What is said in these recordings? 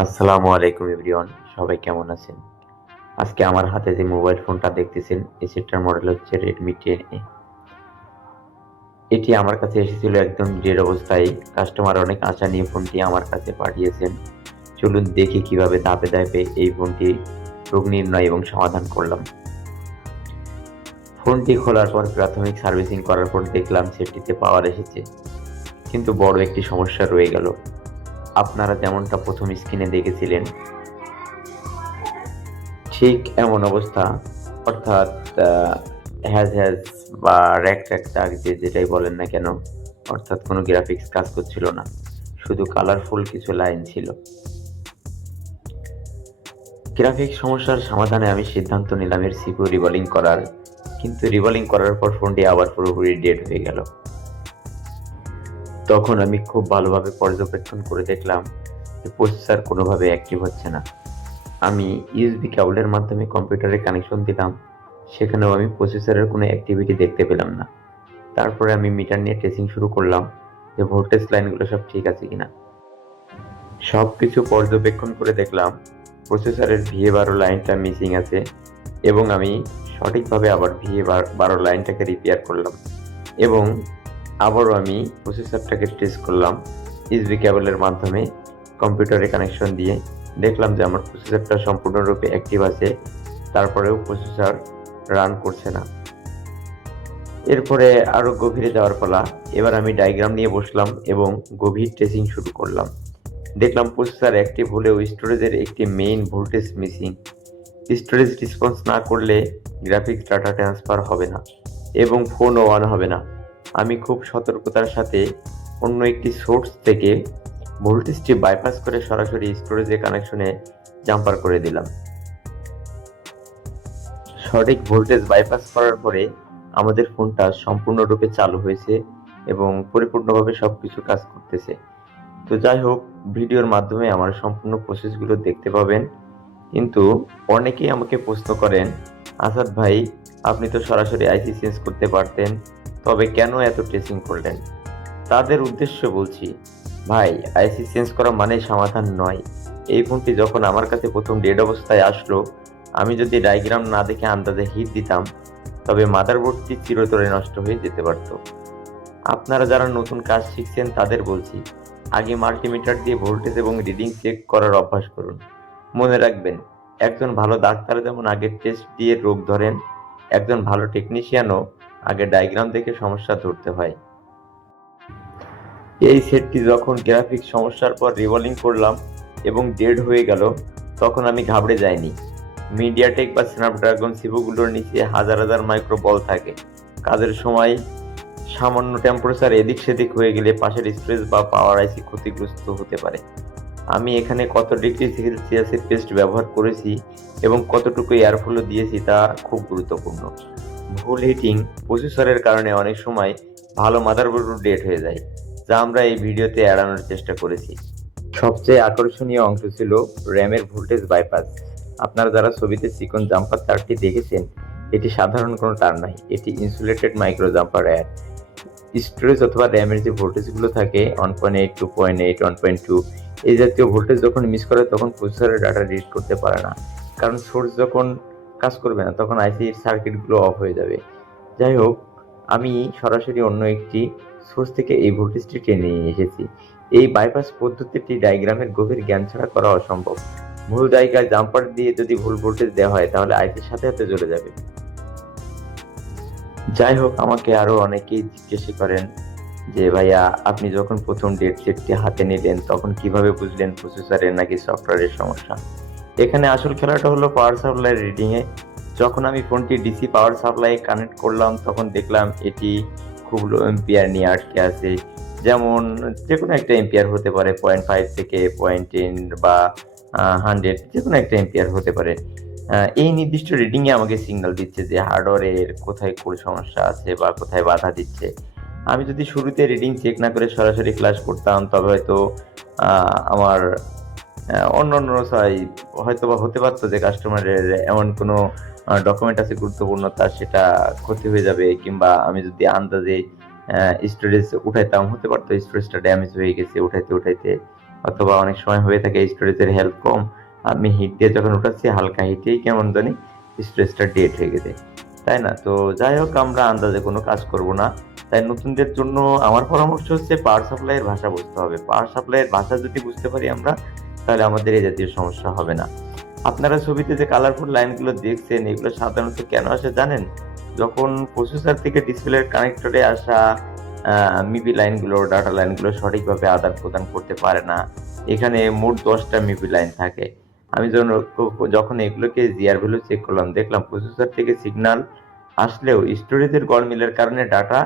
আসসালামু আলাইকুম এভরিওয়ান, সবাই কেমন আছেন? আজকে আমার হাতে যে মোবাইল ফোনটা দেখতেছেন, এই সেটটার মডেল হচ্ছে Redmi 10A। এটি আমার কাছে এসেছিল একদম ডেড অবস্থায়। কাস্টমার অনেক আশা নিয়ে ফোনটি আমার কাছে পাঠিয়েছেন। চলুন দেখি কিভাবে ধাপে ধাপে এই ফোনটি রোগ নির্ণয় এবং সমাধান করলাম। ফোনটি খোলার পর প্রাথমিক সার্ভিসিং করার পর দেখলাম সেটটিতে পাওয়ার এসেছে, কিন্তু বড় একটি সমস্যা রয়ে গেল। আপনারা যেমনটা প্রথম স্ক্রিনে দেখেছিলেন ঠিক এমন অবস্থা, অর্থাৎ হ্যাজ হ্যাজ বা র‍্যাক ট্যাক দাগ যে যেটাই বলেন না কেন, অর্থাৎ কোনো গ্রাফিক্স কাজ করছিল না, শুধু কালারফুল কিছু লাইন ছিল। গ্রাফিক্স সমস্যার সমাধানে আমি সিদ্ধান্ত নিলাম এর সিপিইউ রিবলিং করার, কিন্তু রিবলিং করার পর ফোনটি আবার পুরোপুরি ডেড হয়ে গেল। তখন আমি খুব ভালোভাবে পর্যবেক্ষণ করে দেখলাম যে প্রসেসর কোনোভাবে অ্যাক্টিভ হচ্ছে না। আমি ইউএসবি কেবলের মাধ্যমে কম্পিউটারে কানেকশন দিলাম, সেখানেও আমি প্রসেসরের কোনো অ্যাক্টিভিটি দেখতে পেলাম না। তারপরে আমি মিটার নিয়ে টেস্টিং শুরু করলাম যে ভোল্টেজ লাইনগুলো সব ঠিক আছে কিনা। সবকিছু পর্যবেক্ষণ করে দেখলাম প্রসেসরের VA12 লাইনটা মিসিং আছে, এবং আমি সঠিকভাবে আবার VA12 লাইনটাকে রিপেয়ার করলাম, এবং আবারও আমি প্রসেসরটাকে টেস্ট করলাম ইউএসবি কেবলের মাধ্যমে কম্পিউটারে কানেকশন দিয়ে। দেখলাম যে আমার প্রসেসরটা সম্পূর্ণরূপে অ্যাক্টিভ আছে, তারপরেও প্রসেসর রান করছে না। এরপরে আরো গভীরে যাওয়ার পালা। এবার আমি ডায়াগ্রাম নিয়ে বসলাম এবং গভীর টেস্টিং শুরু করলাম। দেখলাম প্রসেসর অ্যাক্টিভ হলেও স্টোরেজের একটি main voltage missing. Storage response না করলে গ্রাফিক্স ডাটা ট্রান্সফার হবে না এবং ফোনও অন হবে না। আমি খুব সতর্কতার সাথে অন্য একটি সোর্স থেকে ভোল্টেজটি বাইপাস করে সরাসরি স্টোরেজে কানেকশনে জাম্পার করে দিলাম। সঠিক ভোল্টেজ বাইপাস করার পরে আমাদের ফোনটা সম্পূর্ণরূপে চালু হয়েছে এবং পরিপূর্ণভাবে সবকিছু কাজ করতেছে। তো যাই হোক, ভিডিওর মাধ্যমে আমার সম্পূর্ণ প্রসেসগুলো দেখতে পাবেন। কিন্তু অনেকেই আমাকে প্রশ্ন করেন, আসাদ ভাই, আপনি তো সরাসরি আইসি চেঞ্জ করতে পারতেন, তবে কেন এত টেস্টিং করলেন? তাদের উদ্দেশ্য বলছি, ভাই, আইসি চেঞ্জ করা মানে সমাধান নয়। এই ফোনটি যখন আমার কাছে প্রথম ডেড অবস্থায় আসলো, আমি যদি ডায়াগ্রাম না দেখে আন্দাজে হিট দিতাম, তবে মাদারবোর্ডটি চিরতরে নষ্ট হয়ে যেতে পারত। আপনারা যারা নতুন কাজ শিখছেন তাদের বলছি, আগে মাল্টিমিটার দিয়ে ভোল্টেজ এবং রিডিং চেক করার অভ্যাস করুন। মনে রাখবেন, একজন ভালো ডাক্তার যেমন আগে টেস্ট দিয়ে রোগ ধরেন, একজন ভালো টেকনিশিয়ানও আগে ডায়াগ্রাম দেখে সমস্যা ধরতে হয়। এই সেটটি যখন গ্রাফিক্স সমস্যার পর রিবলিং করলাম এবং ডেড হয়ে গেল, তখন আমি ঘাবড়ে যাইনি। মিডিয়াটেক বা স্ন্যাপড্রাগন সিপিইউগুলোর নিচে হাজার হাজার মাইক্রো বল থাকে। কাজের সময় সামান্য টেম্পারেচার এদিক সেদিক হয়ে গেলে পাশের স্টোরেজ বা পাওয়ার আইসি ক্ষতিগ্রস্ত হতে পারে। আমি এখানে কত ডিগ্রি সেলসিয়াসের পেস্ট ব্যবহার করেছি এবং কতটুকু এয়ার ফ্লো দিয়েছি তা খুব গুরুত্বপূর্ণ। ভুল হিটিং প্রসেসরের কারণে অনেক সময় ভালো মাদারবোর্ডও ডেড হয়ে যায়, যা আমরা এই ভিডিওতে এড়ানোর চেষ্টা করেছি। সবচেয়ে আকর্ষণীয় অংশ ছিল র্যামের ভোল্টেজ বাইপাস। আপনারা যারা ছবিতে চিকন জাম্পার তারটি দেখেছেন, এটি সাধারণ কোনো তার নয়, এটি insulated micro jumper wire. Storage অথবা র্যামের যে ভোল্টেজগুলো থাকে 1.8, 2.8, 1.2, এই জাতীয় ভোল্টেজ যখন মিস করে তখন প্রসেসরের ডাটা রিড করতে পারে না, কারণ সোর্স যখন কাজ করবে না তখন আইসির সার্কিটগুলো অফ হয়ে যাবে। যাই হোক, আমি সরাসরি অন্য একটি সোর্স থেকে এই ভোল্টেজটি টেনে নিয়ে এসেছি। এই বাইপাস পদ্ধতিটি ডায়াগ্রামের গভীর জ্ঞান ছাড়া করা অসম্ভব। ভুল জায়গায় জাম্পার দিয়ে যদি ভুল ভোল্টেজ দেওয়া হয় তাহলে আইসির সাথে সাথে জ্বলে যাবে। যাই হোক, আমাকে আরো অনেকেই জিজ্ঞেস করেন যে ভাইয়া, আপনি যখন প্রথম ডেট সেটটি হাতে নিলেন তখন কিভাবে বুঝলেন প্রসেসরের নাকি সফটওয়্যারের সমস্যা? এখানে আসল খেলাটা হলো পাওয়ার সাপ্লাই রিডিং এ। যখন আমি ফোনটি ডিসি পাওয়ার সাপ্লাই কানেক্ট করলাম তখন দেখলাম এটি খুব লো এম্পিয়ার নিয়ে আটকে আছে। যেমন যেকোনো একটা এম্পিয়ার হতে পারে, 0.5 থেকে 0.10 বা 100, যেকোনো একটা এম্পিয়ার হতে পারে। এই নির্দিষ্ট রিডিং এ আমাকে সিগন্যাল দিচ্ছে যে হার্ডওয়্যারের কোথায় কোন সমস্যা আছে বা কোথায় বাধা দিচ্ছে। আমি যদি শুরুতে রিডিং চেক না করে সরাসরি ক্লাস করতাম তবে হয়তো আমার অন্যান্য হয়তোবা হতে পারতো যে কাস্টমারের এমন কোনো ডকুমেন্ট আছে গুরুত্বপূর্ণ, তার সেটা ক্ষতি হয়ে যাবে, কিংবা আমি যদি আন্দাজে স্টোরেজ উঠাইতাম, হতে পারতো স্টোরেজটা ড্যামেজ হয়ে গেছে উঠাইতে উঠাইতে। অথবা অনেক সময় হয়ে থাকে স্টোরেজের হেলথ কম, আমি হিট দিয়ে যখন উঠাচ্ছি হালকা হিটেই কেমন জানি স্টোরেজটা ডেড হয়ে গেছে, তাই না? তো যাই হোক, আমরা আন্দাজে কোনো কাজ করব না। তাই নতুনদের জন্য আমার পরামর্শ হচ্ছে পাওয়ার সাপ্লাইয়ের ভাষা বুঝতে হবে। পাওয়ার সাপ্লাইয়ের ভাষা যদি বুঝতে পারি আমরা, তাহলে আমাদের এই জাতীয় সমস্যা হবে না। আপনারা ছবিতে যে কালারফুল লাইনগুলো দেখছেন, এগুলো সাধারণত কেন আসে জানেন? যখন প্রসেসর থেকে ডিসপ্লের কানেক্টরে আসা মিপি লাইনগুলো, ডাটা লাইনগুলো সঠিকভাবে আদান-প্রদান করতে পারে না। এখানে মোট 10টা মিপি লাইন থাকে। আমি যখন এগুলোকে জিআর ভ্যালু চেক করলাম, দেখলাম প্রসেসর থেকে সিগন্যাল আসলেও স্টোরেজের গড়মিলের কারণে ডাটা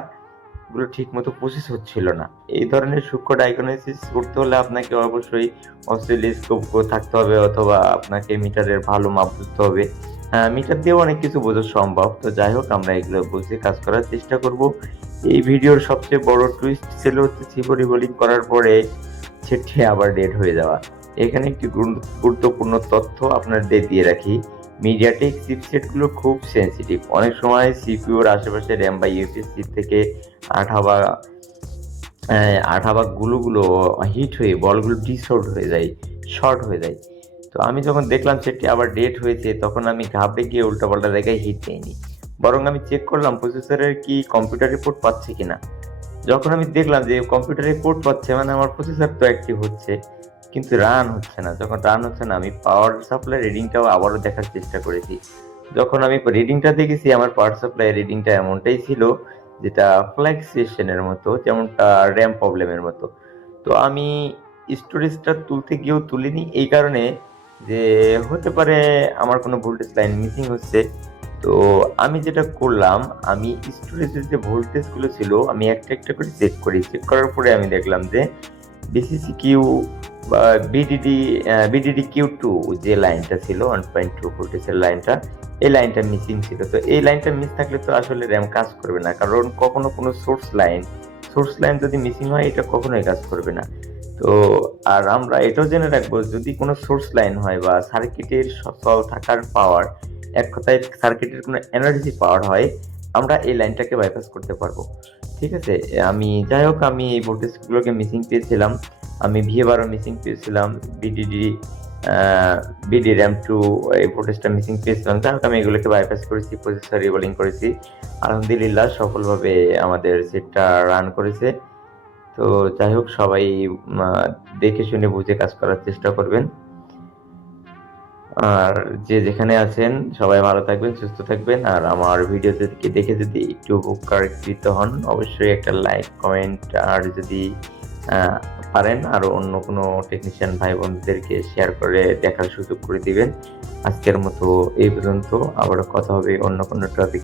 গুলো ঠিকমতো প্রসেস হচ্ছিল না। এই ধরনের সূক্ষ্ম ডায়াগনোসিস করতে হলে আপনাকে অবশ্যই অসিলোস্কোপ থাকতে হবে, অথবা আপনাকে মিটারের ভালো মাপ বুঝতে হবে। মিটার দিয়েও অনেক কিছু বোঝা সম্ভব। তো যাই হোক, আমরা এগুলো বুঝে কাজ করার চেষ্টা করব। এই ভিডিওর সবচেয়ে বড় টুইস্ট ছিল হচ্ছে চিপ রিবোলিং করার পরে সেটি আবার ডেড হয়ে যাওয়া। এখানে একটি গুরুত্বপূর্ণ তথ্য আপনাদের দিয়ে রাখি। মিডিয়াটেক চিপসেটগুলো খুব সেনসিটিভ। অনেক সময় সিপিইউর আশেপাশে RAM বা ইউএসবি চিপ থেকে আঠা বা গুলো হিট হয়ে বলগুলো ডিসঅর্ড হয়ে যায়, শর্ট হয়ে যায়। তো আমি যখন দেখলাম সেটি আবার ডেট হয়েছে, তখন আমি ঘাবড়ে গিয়ে উল্টাপাল্টা জায়গায় হিট নেইনি, বরং আমি চেক করলাম প্রসেসরের কি কম্পিউটার রিপোর্ট পাচ্ছে কিনা। যখন আমি দেখলাম যে কম্পিউটার রিপোর্ট পাচ্ছে, মানে আমার প্রসেসর তো অ্যাক্টিভ হচ্ছে, কিন্তু রান হচ্ছে না। যখন রান হচ্ছে না, আমি পাওয়ার সাপ্লাই রিডিংটাও আবারও দেখার চেষ্টা করেছি। যখন আমি রিডিংটা দেখেছি, আমার পাওয়ার সাপ্লাই রিডিংটা এমনটাই ছিল যেটা ফ্লাকচুয়েশনের মতো, যেমনটা র্যাম প্রবলেমের মতো। তো আমি স্টোরেজটা তুলতে গিয়েও তুলিনি, এই কারণে যে হতে পারে আমার কোনো ভোল্টেজ লাইন মিসিং হচ্ছে। তো আমি যেটা করলাম, আমি স্টোরেজের যে ভোল্টেজগুলো ছিল আমি একটা একটা করে চেক করি। চেক করার পরে আমি দেখলাম যে বিসিসি কিউ বা বিডিডি কিউ টু যে লাইনটা ছিল 1.2 ভোল্টেজের লাইনটা, এই লাইনটা মিসিং ছিল। তো এই লাইনটা মিস থাকলে তো আসলে র্যাম কাজ করবে না, কারণ কখনো কোনো সোর্স লাইন যদি মিসিং হয়, এটা কখনোই কাজ করবে না। তো আর আমরা এটাও জেনে রাখবো, যদি কোনো সোর্স লাইন হয় বা সার্কিটের সচল থাকার পাওয়ার, এক কথায় সার্কিটের কোনো এনার্জি পাওয়ার হয়, আমরা এই লাইনটাকে বাইপাস করতে পারবো। ঠিক আছে? যাই হোক, আমি এই ভোল্টেজগুলোকে মিসিং পেয়েছিলাম। আমি VA12 মিসিং পেয়েছিলাম, বিডিডি বিডি র্যাম 2 এই ভোল্টেজটা মিসিং পেয়েছিলাম। যাই হোক, আমি এগুলোকে বাইপাস করেছি, প্রসেসর রিবোলিং করেছি। আলহামদুলিল্লাহ সফলভাবে আমাদের সেটটা রান করেছে। তো যাই হোক, সবাই দেখে শুনে বুঝে কাজ করার চেষ্টা করবেন। আর যে যেখানে আছেন সবাই ভালো থাকবেন, সুস্থ থাকবেন। আর আমার ভিডিও দেখে যদি একটু উপকারিত হন, অবশ্যই একটা লাইক, কমেন্ট, আর যদি পারেন আরো অন্য কোনো টেকনিশিয়ান ভাই বন্ধুদেরকে শেয়ার করে দেখার সুযোগ করে দিবেন। আজকের মতো এই পর্যন্ত, আবারও কথা হবে অন্য কোনো টপিক।